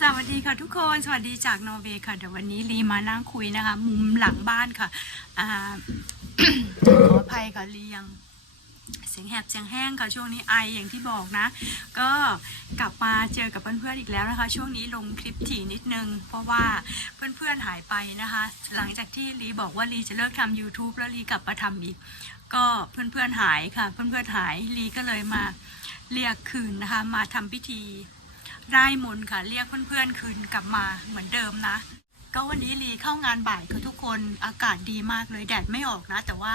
สวัสดีค่ะทุกคนสวัสดีจากนอร์เวย์ค่ะเดี๋ยววันนี้ลีมานั่งคุยนะคะ มุมหลังบ้านค่ะอ่า ขออภัยค่ะลียังเสียงแหบเสียงแห้งค่ะช่วงนี้ไออย่างที่บอกนะ ก็กลับมาเจอกับเพื่อนๆอีกแล้วนะคะ ช่วงนี้ลงคลิปถี่นิดนึง เพราะว่าเพื่อนๆหายไปนะคะ หลังจากที่ลีบอกว่าลีจะเลิกทำ YouTube แล้วลีกลับมาทำอีก ก็เพื่อนๆหายค่ะ เพื่อนๆหายลีก็เลยมาเรียกคืนนะคะ มาทำพิธี ได้มนค่ะ เรียกเพื่อนๆคืนกลับมาเหมือนเดิมนะ ก็วันนี้ลีเข้างานบ่ายค่ะทุกคนอากาศดีมากเลยแดดไม่ออกนะ แต่ว่า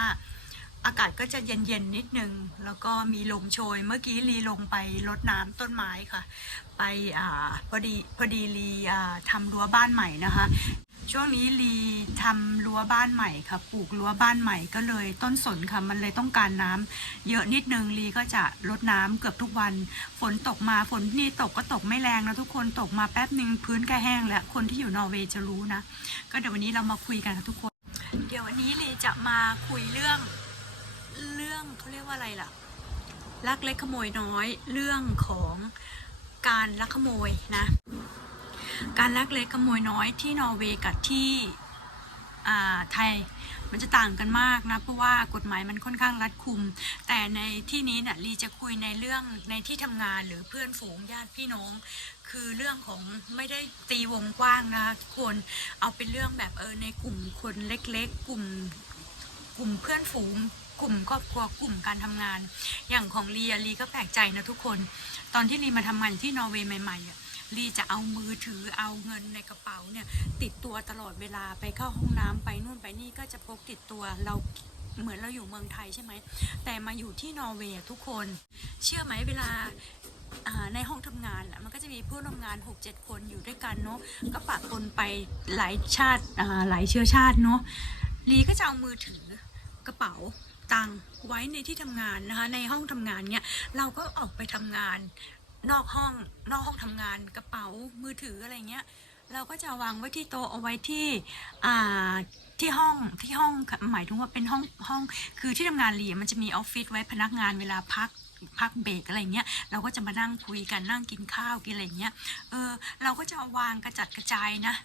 อากาศก็จะเย็นๆนิดนึง แล้วก็มีลมโชย เมื่อกี้ลีลงไปรดน้ำต้นไม้ค่ะ ไปอ่าพอดีพอดีลีอ่าทำรั้วบ้านใหม่นะคะ ช่วงนี้ลีทำรั้วบ้านใหม่ค่ะ ปลูกรั้วบ้านใหม่ก็เลยต้นสนค่ะ มันเลยต้องการน้ำเยอะนิดนึงลีก็จะรดน้ำเกือบทุกวัน ฝนตกมาฝนนี่ตกก็ตกไม่แรงนะทุกคนตกมาแป๊บหนึ่งพื้นก็แห้งแล้วคนที่อยู่นอร์เวย์จะรู้นะ ก็เดี๋ยววันนี้เรามาคุยกันค่ะทุกคน เดี๋ยววันนี้ลีจะมาคุยเรื่องเรื่องเขาเรียกว่าอะไรล่ะ ลักเล็กขโมยน้อยเรื่องของการลักขโมยนะ การลักเล็กขโมยน้อยที่นอร์เวย์กับที่ไทยมันจะต่างกันมากนะ เพราะว่ากฎหมายมันค่อนข้างรัดคุม แต่ในที่นี้นี่ยลีจะคุยในเรื่องในที่ทำงานหรือเพื่อนฝูงญาติพี่น้อง คือเรื่องของไม่ได้ตีวงกว้างนะทุกคนเอาเป็นเรื่องแบบเออในกลุ่มคนเล็กๆ กลุ่มกลุ่มเพื่อนฝูงกลุ่มครอบครัวกลุ่มการทำงาน อย่างของลีลีก็แปลกใจนะทุกคน ตอนที่ลีมาทำงานที่นอร์เวย์ใหม่ๆอะ ลีจะเอามือถือเอาเงินในกระเป๋าเนี่ย ติดตัวตลอดเวลาไปเข้าห้องน้ำไปนู่นไปนี่ก็จะพกติดตัวเราเหมือนเราอยู่เมืองไทยใช่ไหม แต่มาอยู่ที่นอร์เวย์ทุกคน เชื่อไหมเวลาในห้องทำงานอะมันก็จะมีเพื่อนร่วมงาน 6-7 คนอยู่ด้วยกันเนาะก็ปะปนไปหลายชาติหลายเชื้อชาติเนาะลีก็จะเอามือถือกระเป๋าตังไว้ในที่ทำงานนะคะในห้องทำงานเนี่ยเราก็ออกไปทำงาน นอกห้องนอกห้องทำงานกระเป๋ามือถืออะไรเงี้ย เราก็จะวางไว้ที่โต๊ะเอาไว้ที่อ่าที่ห้องที่ห้องหมายถึงว่าเป็นห้องห้องคือที่ทำงานเรียมันจะมีออฟฟิศไว้พนักงานเวลาพักพักเบรกอะไรเงี้ยเราก็จะมานั่งคุยกันนั่งกินข้าวกินอะไรเงี้ยเออเราก็จะวางกระจัดกระจายนะ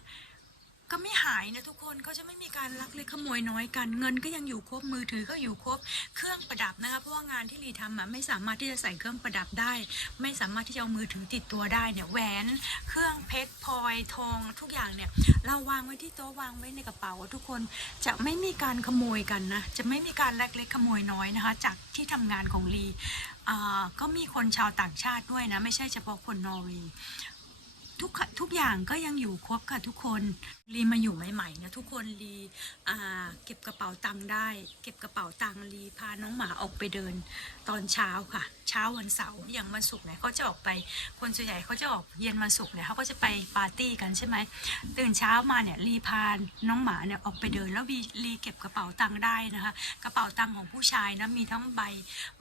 ก็ไม่หายนะทุกคนก็จะไม่มีการลักเล็กขโมยน้อยกัน เงินก็ยังอยู่ครบมือถือก็อยู่ครบเครื่องประดับนะคะเพราะว่างานที่ลีทำอะไม่สามารถที่จะใส่เครื่องประดับได้ ไม่สามารถที่จะเอามือถือติดตัวได้เนี่ยแหวน เครื่องเพชรพลอยทองทุกอย่างเนี่ยเราวางไว้ที่โต๊ะวางไว้ในกระเป๋าทุกคนจะไม่มีการขโมยกันนะจะไม่มีการลักเล็กขโมยน้อยนะคะ จากที่ทำงานของลีอ่าก็มีคนชาวต่างชาติด้วยนะ ไม่ใช่เฉพาะคนนอร์เวย์ ทุกทุกอย่างก็ยังอยู่ครบค่ะทุกคนลีมาอยู่ใหม่ๆนะทุกคนลีอ่าเก็บกระเป๋าตังค์ได้ เก็บกระเป๋าตังค์ลีพาน้องหมาออกไปเดินตอนเช้าค่ะ เช้าวันเสาร์อย่างวันศุกร์เนี่ยเขาจะออกไปคนส่วนใหญ่เขาจะออกเย็นวันศุกร์เนี่ยเขาก็จะไปปาร์ตี้กันใช่ไหมตื่นเช้ามาเนี่ยลีพาน้องหมาเนี่ยออกไปเดิน แล้ววีเก็บกระเป๋าตังค์ได้นะคะ กระเป๋าตังค์ของผู้ชายนะมีทั้งใบ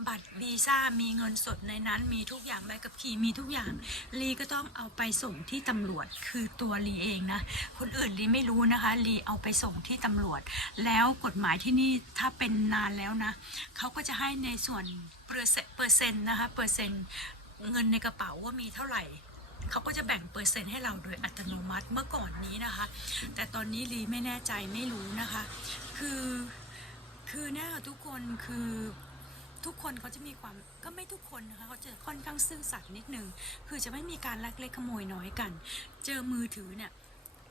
บัตรวีซ่ามีเงินสดในนั้น มีทุกอย่างใบกับขี่มีทุกอย่างลีก็ต้องเอาไปส่งที่ตำรวจคือตัวลีเองนะ คนอื่นลีไม่รู้นะคะลีเอาไปส่งที่ตำรวจ แล้วกฎหมายที่นี่ถ้าเป็นนานแล้วนะเขาก็จะให้ในส่วนเปอร์เซ็นต์เปอร์เซ็นต์นะคะเปอร์เซ็นต์เงินในกระเป๋าว่ามีเท่าไหร่เขาก็จะแบ่งเปอร์เซ็นต์ให้เราโดยอัตโนมัติเมื่อก่อนนี้นะคะ แต่ตอนนี้ลีไม่แน่ใจไม่รู้นะคะ คือคือเนี่ยทุกคนคือ ทุกคนเขาจะมีความก็ไม่ทุกคนนะคะเขาจะค่อนข้างซื่อสัตย์นิดนึงคือจะไม่มีการลักเล็กขโมยน้อยกัน เจอมือถือเนี่ย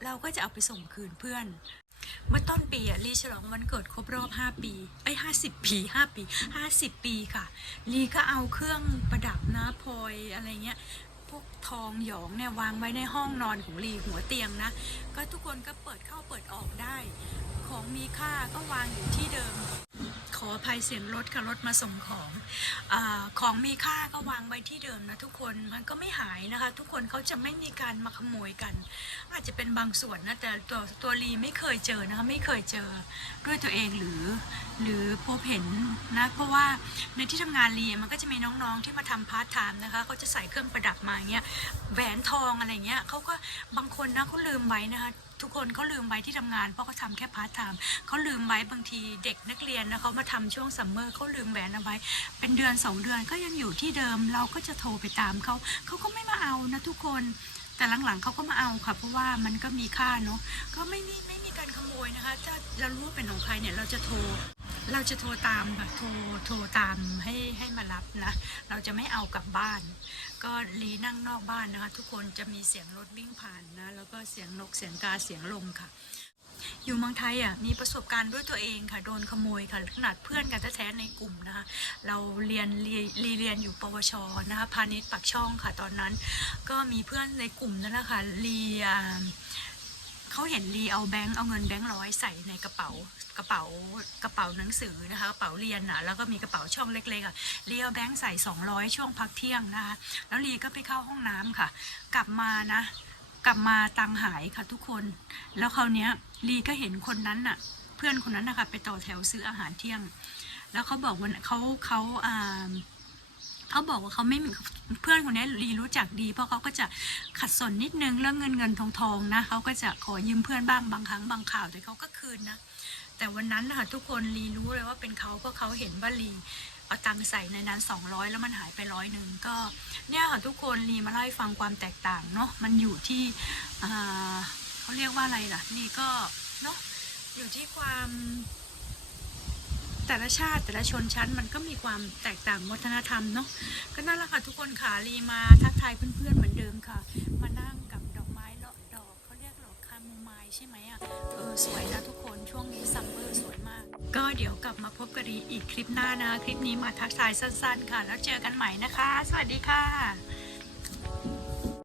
เราก็จะเอาไปส่งคืนเพื่อน เมื่อต้นปีอะลีฉลองวันเกิดครบรอบ 5 ปีไอ้ห้าสิบปี5ปี50ปีค่ะลีก็เอาเครื่องประดับนะพลอยอะไรเงี้ยพวกทองหยองเนี่ยวางไว้ในห้องนอนของลีหัวเตียงนะ ก็ทุกคนก็เปิดเข้าเปิดออกได้ ของมีค่าก็วางอยู่ที่เดิม ออภัยเสียงรถค่ะรถมาส่งของอของมีค่าก็วางไว้ที่เดิมนะทุกคนมันก็ไม่หายนะคะ ทุกคนเขาจะไม่มีการมาขโมยกัน อาจจะเป็นบางส่วนนะแต่ตัวตัวลีไม่เคยเจอนะคะไม่เคยเจอด้วยตัวเองหรือ หรือพบเห็นนะเพราะว่าในที่ทำงานลีมันก็จะมีน้องๆที่มาทำพาร์ทไทม์นะคะเขาจะใส่เครื่องประดับมาอย่างเงี้ยแหวนทองอะไรเงี้ยเขาก็บางคนนะเขาลืมไว้นะคะ ทุกคนเขาลืมไว้ที่ทำงานเพราะเขาทำแค่พาร์ทไทม์เขาลืมไว้บางทีเด็กนักเรียนนะเขามาทำช่วงซัมเมอร์เขาลืมแหวนเอาไว้ เป็นเดือนสองเดือนก็ยังอยู่ที่เดิมเราก็จะโทรไปตามเขาเขาก็ไม่มาเอานะทุกคนแต่หลังๆเขาก็มาเอาค่ะ เพราะว่ามันก็มีค่าเนาะก็ไม่มีไม่มีการขโมยนะคะ ถ้าเรารู้เป็นของใครเนี่ยเราจะโทรเราจะโทรตามค่ะโทรโทรตามให้ให้มารับนะ เราจะไม่เอากลับบ้าน ก็ลีนั่งนอกบ้านนะคะ ทุกคนจะมีเสียงรถวิ่งผ่านนะ แล้วก็เสียงนกเสียงกาเสียงลมค่ะ อยู่เมืองไทยอะมีประสบการณ์ด้วยตัวเองค่ะ โดนขโมยค่ะขนาดเพื่อนกันแท้ๆในกลุ่มนะคะเราเรียนเรียนเรียนอยู่ปวชนะคะพาณิชย์ปักช่องค่ะตอนนั้น ก็มีเพื่อนในกลุ่มนั่นแหละค่ะเรียน เขาเห็นลีเอาแบงค์เอาเงินแบงค์ร้อยใส่ในกระเป๋ากระเป๋ากระเป๋าหนังสือนะคะกระเป๋าเรียนน่ะแล้วก็มีกระเป๋าช่องเล็กๆอะลีเอาแบงค์ใส่ 200 ช่วงพักเที่ยงนะคะแล้วลีก็ไปเข้าห้องน้ำค่ะ กลับมานะ กลับมาตังหายค่ะทุกคน แล้วคราวเนี้ยลีก็เห็นคนนั้นน่ะ เพื่อนคนนั้นนะคะไปต่อแถวซื้ออาหารเที่ยง แล้วเขาบอกว่าเขาเขาอ่า เขาบอกว่าเขาไม่มีเพื่อนคนนี้ลีรู้จักดี เพราะเขาก็จะขัดสนนิดนึงเรื่องเงินเงินทองทองนะเขาก็จะขอยืมเพื่อนบ้างบางครั้งบางข่าวแต่เขาก็คืนนะแต่วันนั้นนะคะทุกคนลีรู้เลยว่าเป็นเขาเพราะเขาเห็นว่าลีเอาตังค์ใส่ในนั้น 200 แล้วมันหายไปร้อยหนึ่งก็เนี่ยค่ะทุกคนลีมาเล่าให้ฟังความแตกต่างเนาะมันอยู่ที่เขาเรียกว่าอะไรล่ะนี่ก็เนาะอยู่ที่ความ แต่ละชาติแต่ละชนชั้นมันก็มีความแตกต่างวัฒนธรรมเนาะก็นั่นแหละค่ะทุกคนค่ะรีมาทักทายเพื่อนๆเหมือนเดิมค่ะ มานั่งกับดอกไม้เลาะดอกเขาเรียกดอกคาโมไมล์ใช่ไหมอะเออสวยนะทุกคนช่วงนี้ซัมเมอร์สวยมาก ก็เดี๋ยวกลับมาพบกันอีกคลิปหน้านะ คลิปนี้มาทักทายสั้นๆ ค่ะ แล้วเจอกันใหม่นะคะ สวัสดีค่ะ